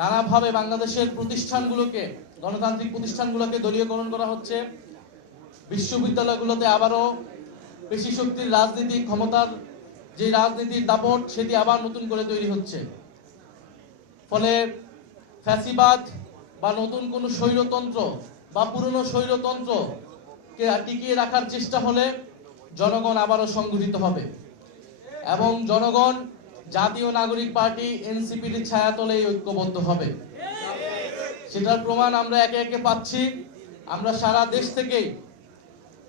নানাভাবে বাংলাদেশের প্রতিষ্ঠানগুলোকে, গণতান্ত্রিক প্রতিষ্ঠানগুলোকে দলীয়করণ করা হচ্ছে। বিশ্ববিদ্যালয়গুলোতে আবারও পেশি শক্তির রাজনীতি, ক্ষমতার যে রাজনীতির দাপট সেটি আবার নতুন করে তৈরি হচ্ছে। ফলে ফ্যাসিবাদ বা নতুন কোনো স্বৈরতন্ত্র বা পুরনো স্বৈরতন্ত্রকে টিকিয়ে রাখার চেষ্টা হলে জনগণ আবারও সংগঠিত হবে এবং জনগণ জাতীয় নাগরিক পার্টি এনসিপির ছায়াতলেই ঐক্যবদ্ধ হবে। সেটার প্রমাণ আমরা একে একে পাচ্ছি। আমরা সারা দেশ থেকেই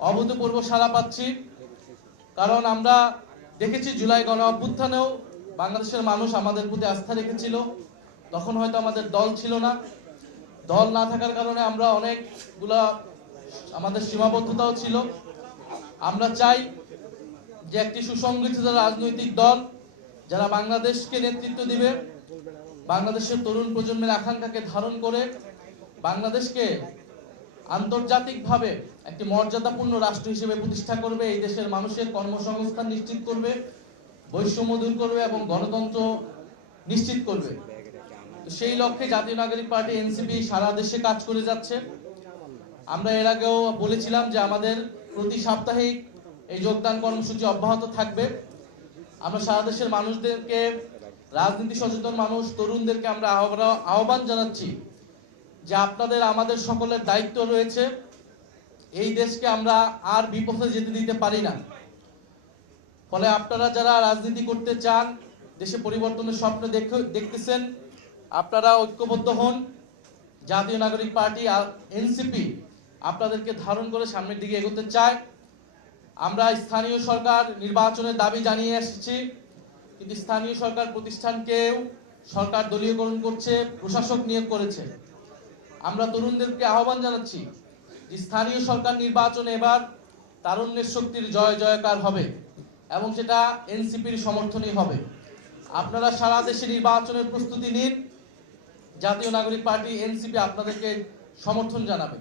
অভূতপূর্ব সাড়া পাচ্ছি, কারণ আমরা দেখেছি জুলাই গণ অভ্যুত্থানেও বাংলাদেশের মানুষ আমাদের প্রতি আস্থা রেখেছিল। তখন হয়তো আমাদের দল ছিল না, দল না থাকার কারণে আমরা অনেকগুলা আমাদের সীমাবদ্ধতাও ছিল। আমরা চাই যে একটি সুসংগঠিত রাজনৈতিক দল যারা বাংলাদেশকে নেতৃত্ব দিবে, বাংলাদেশের তরুণ প্রজন্মের আকাঙ্ক্ষাকে ধারণ করে বাংলাদেশকে আন্তর্জাতিকভাবে একটি মর্যাদাপূর্ণ রাষ্ট্র হিসেবে প্রতিষ্ঠা করবে, এই দেশের মানুষের কর্মসংস্থান নিশ্চিত করবে, বৈষম্য দূর করবে এবং গণতন্ত্র নিশ্চিত করবে। তো সেই লক্ষ্যে জাতীয় নাগরিক পার্টি এনসিপি সারা দেশে কাজ করে যাচ্ছে। আমরা এর আগেও বলেছিলাম যে আমাদের প্রতি সাপ্তাহিক এই যোগদান কর্মসূচি অব্যাহত থাকবে। আমরা সারা দেশের মানুষদেরকে, রাজনীতি সচেতন মানুষ, তরুণদেরকে আমরা আহ্বান জানাচ্ছি যে আপনাদের আমাদের সকলের দায়িত্ব রয়েছে। এই দেশকে আমরা আর বিপথে যেতে দিতে পারি না। ফলে আপনারা যারা রাজনীতি করতে চান, দেশে পরিবর্তনের স্বপ্ন দেখতেছেন, আপনারা ঐক্যবদ্ধ হন। জাতীয় নাগরিক পার্টি এনসিপি আপনাদেরকে ধারণ করে সামনের দিকে এগোতে চায়। আমরা স্থানীয় সরকার নির্বাচনের দাবি জানিয়ে এসেছি, কিন্তু স্থানীয় সরকার প্রতিষ্ঠানকেও সরকার দলীয়করণ করছে, প্রশাসক নিয়োগ করেছে। আমরা তরুণদেরকে আহ্বান জানাচ্ছি যে স্থানীয় সরকার নির্বাচনে এবার তারুণ্যের শক্তির জয় জয়কার হবে এবং সেটা এনসিপির সমর্থনই হবে। আপনারা সারা দেশে নির্বাচনের প্রস্তুতি নিন, জাতীয় নাগরিক পার্টি এনসিপি আপনাদেরকে সমর্থন জানাবে।